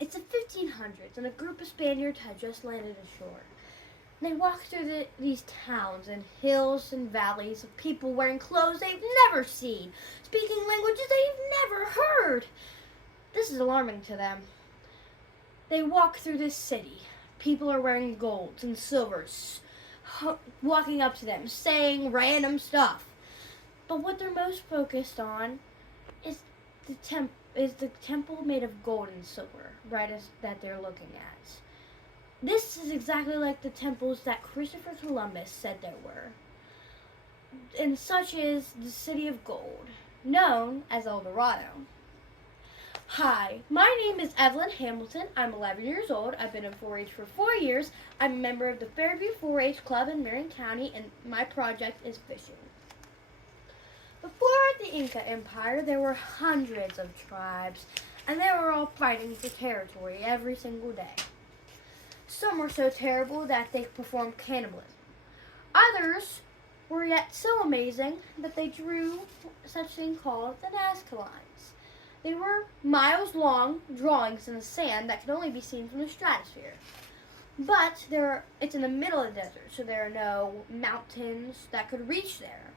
It's the 1500s, and a group of Spaniards had just landed ashore. They walked through these towns and hills and valleys of people wearing clothes they've never seen, speaking languages they've never heard. This is alarming to them. They walk through this city. People are wearing golds and silvers, walking up to them, saying random stuff. But what they're most focused on is the temple made of gold and silver, right as that they're looking at. This is exactly like the temples that Christopher Columbus said there were. And such is the City of Gold, known as El Dorado. Hi, my name is Evelyn Hamilton. I'm 11 years old. I've been in 4-H for 4 years. I'm a member of the Fairview 4-H Club in Marion County, and my project is fishing. Before the Inca Empire, there were hundreds of tribes, and they were all fighting for territory every single day. Some were so terrible that they performed cannibalism. Others were yet so amazing that they drew such thing called the Nazca lines. They were miles-long drawings in the sand that could only be seen from the stratosphere. But it's in the middle of the desert, so there are no mountains that could reach there.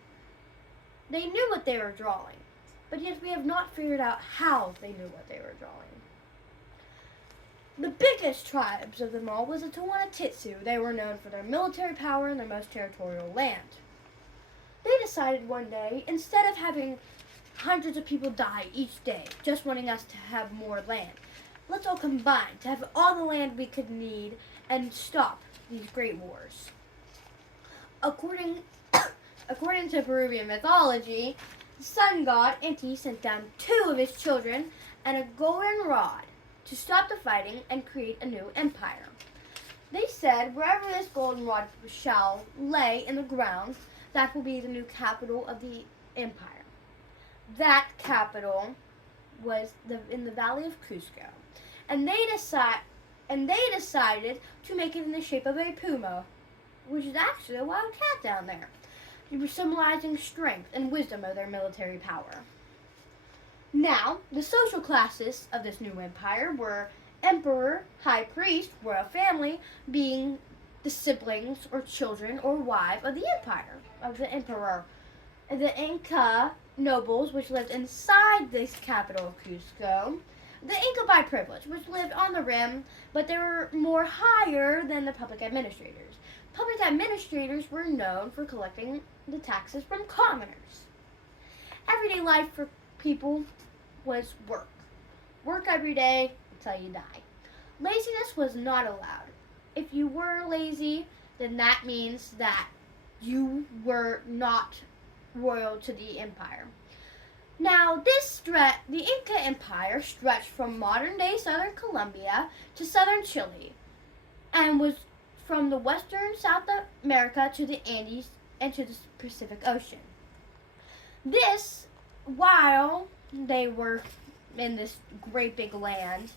They knew what they were drawing, but yet we have not figured out how they knew what they were drawing. The biggest tribes of them all was the Tawana-Titsu. They were known for their military power and their most territorial land. They decided one day, instead of having hundreds of people die each day, just wanting us to have more land, let's all combine to have all the land we could need and stop these great wars. According to Peruvian mythology, the sun god Inti sent down 2 of his children and a golden rod to stop the fighting and create a new empire. They said, wherever this golden rod shall lay in the ground, that will be the new capital of the empire. That capital was in the valley of Cusco, and they decided to make it in the shape of a puma, which is actually a wild cat down there. They were symbolizing strength and wisdom of their military power. Now, the social classes of this new empire were emperor, high priest, royal family, being the siblings or children or wives of the emperor. The Inca nobles, which lived inside this capital of Cusco. The Inca by privilege, which lived on the rim, but they were more higher than the public administrators. Public administrators were known for collecting the taxes from commoners. Everyday life for people was work. Work every day until you die. Laziness was not allowed. If you were lazy, then that means that you were not royal to the empire. Now, the Inca Empire stretched from modern-day southern Colombia to southern Chile, and was from the western South America to the Andes and to the Pacific Ocean. This, while they were in this great big land,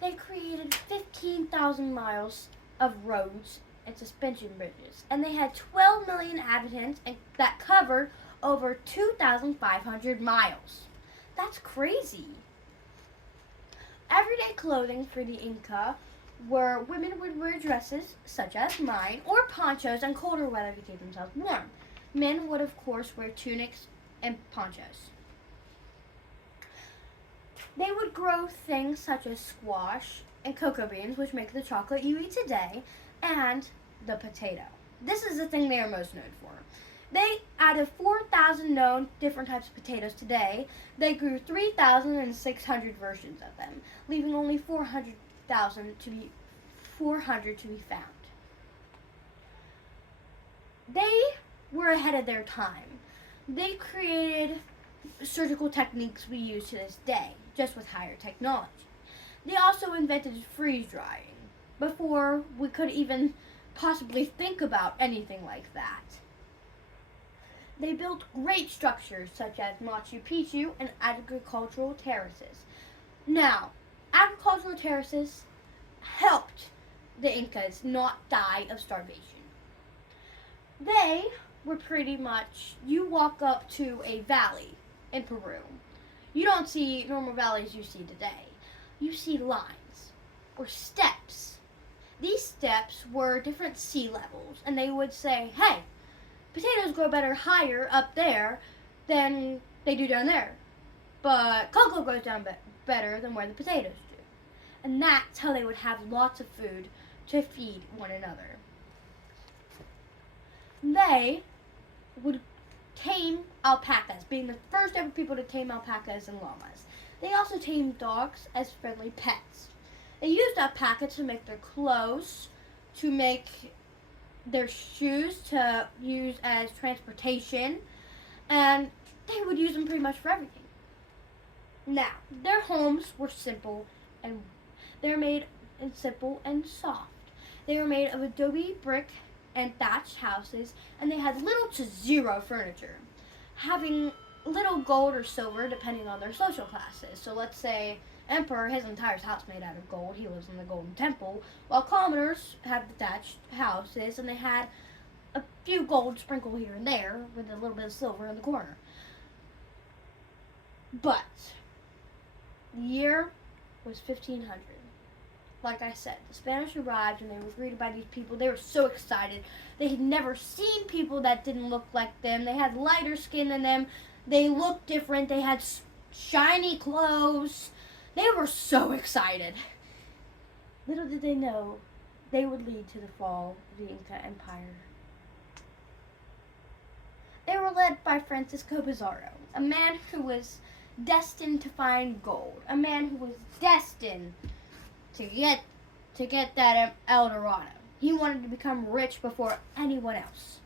they created 15,000 miles of roads and suspension bridges, and they had 12 million inhabitants that covered over 2,500 miles. That's crazy. Everyday clothing for the Inca were women would wear dresses such as mine or ponchos in colder weather to keep themselves warm. Men would of course wear tunics and ponchos. They would grow things such as squash and cocoa beans, which make the chocolate you eat today, and the potato. This is the thing they are most known for. They, out of 4,000 known different types of potatoes today, they grew 3,600 versions of them, leaving only 400 to be found. They were ahead of their time. They created surgical techniques we use to this day, just with higher technology. They also invented freeze drying before we could even possibly think about anything like that. They built great structures such as Machu Picchu and agricultural terraces. Now, agricultural terraces helped the Incas not die of starvation. They were pretty much, you walk up to a valley in Peru. You don't see normal valleys you see today. You see lines. were steps. These steps were different sea levels, and they would say, hey, potatoes grow better higher up there than they do down there. But cocoa grows down better than where the potatoes do. And that's how they would have lots of food to feed one another. They would tame alpacas, being the first ever people to tame alpacas and llamas. They also tamed dogs as friendly pets. They used alpaca to make their clothes, to make their shoes, to use as transportation, and they would use them pretty much for everything. Now, their homes were simple and they're made simple and soft. They were made of adobe brick and thatched houses, and they had little to zero furniture, having little gold or silver depending on their social classes. So let's say Emperor, his entire house made out of gold. He lives in the Golden Temple, while commoners have thatched houses, and they had a few gold sprinkled here and there with a little bit of silver in the corner. But the year was 1500. Like I said, the Spanish arrived and they were greeted by these people. They were so excited. They had never seen people that didn't look like them. They had lighter skin than them. They looked different. They had shiny clothes. They were so excited. Little did they know they would lead to the fall of the Inca Empire. They were led by Francisco Pizarro, a man who was destined to find gold, a man who was destined to get that El Dorado. He wanted to become rich before anyone else.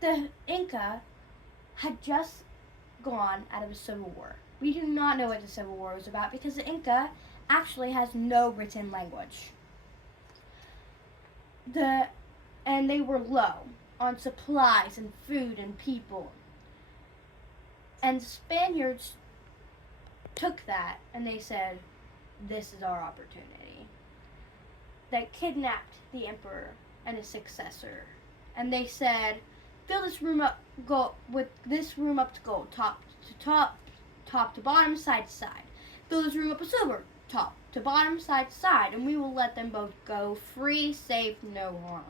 The Inca had just gone out of a civil war. We do not know what the Civil War was about because the Inca actually has no written language. And they were low on supplies and food and people. And the Spaniards took that and they said, this is our opportunity. They kidnapped the emperor and his successor. And they said, fill this room up with this room up to gold, top to bottom, side to side. Fill this room up with silver, top to bottom, side to side, and we will let them both go free, safe, no harm.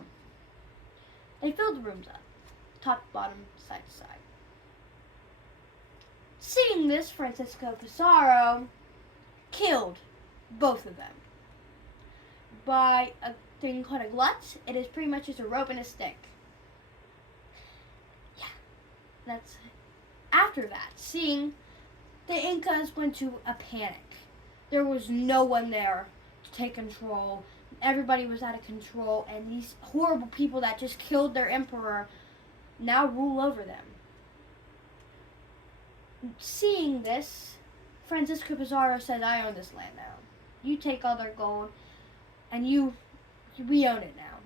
They filled the rooms up, top to bottom, side to side. Seeing this, Francisco Pizarro killed both of them by a thing called a glut. It is pretty much just a rope and a stick. Yeah, that's after that. Seeing the Incas went to a panic. There was no one there to take control. Everybody was out of control, and these horrible people that just killed their emperor now rule over them. Seeing this, Francisco Pizarro said, I own this land now. You take all their gold, and we own it now.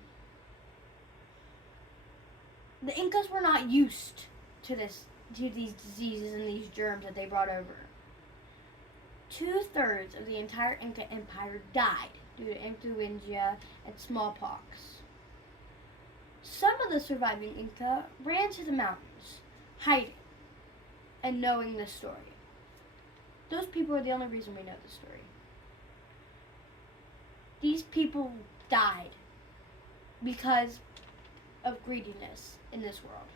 The Incas were not used to these diseases and these germs that they brought over. 2/3 of the entire Inca Empire died due to influenza and smallpox. Some of the surviving Inca ran to the mountains, hiding and knowing this story. Those people are the only reason we know the story. These people died because of greediness in this world.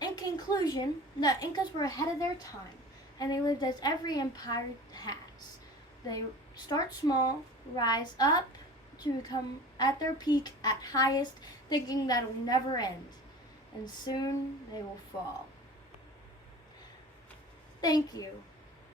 In conclusion, the Incas were ahead of their time, and they lived as every empire has. They start small, rise up to become at their peak, at highest, thinking that it will never end, and soon they will fall. Thank you.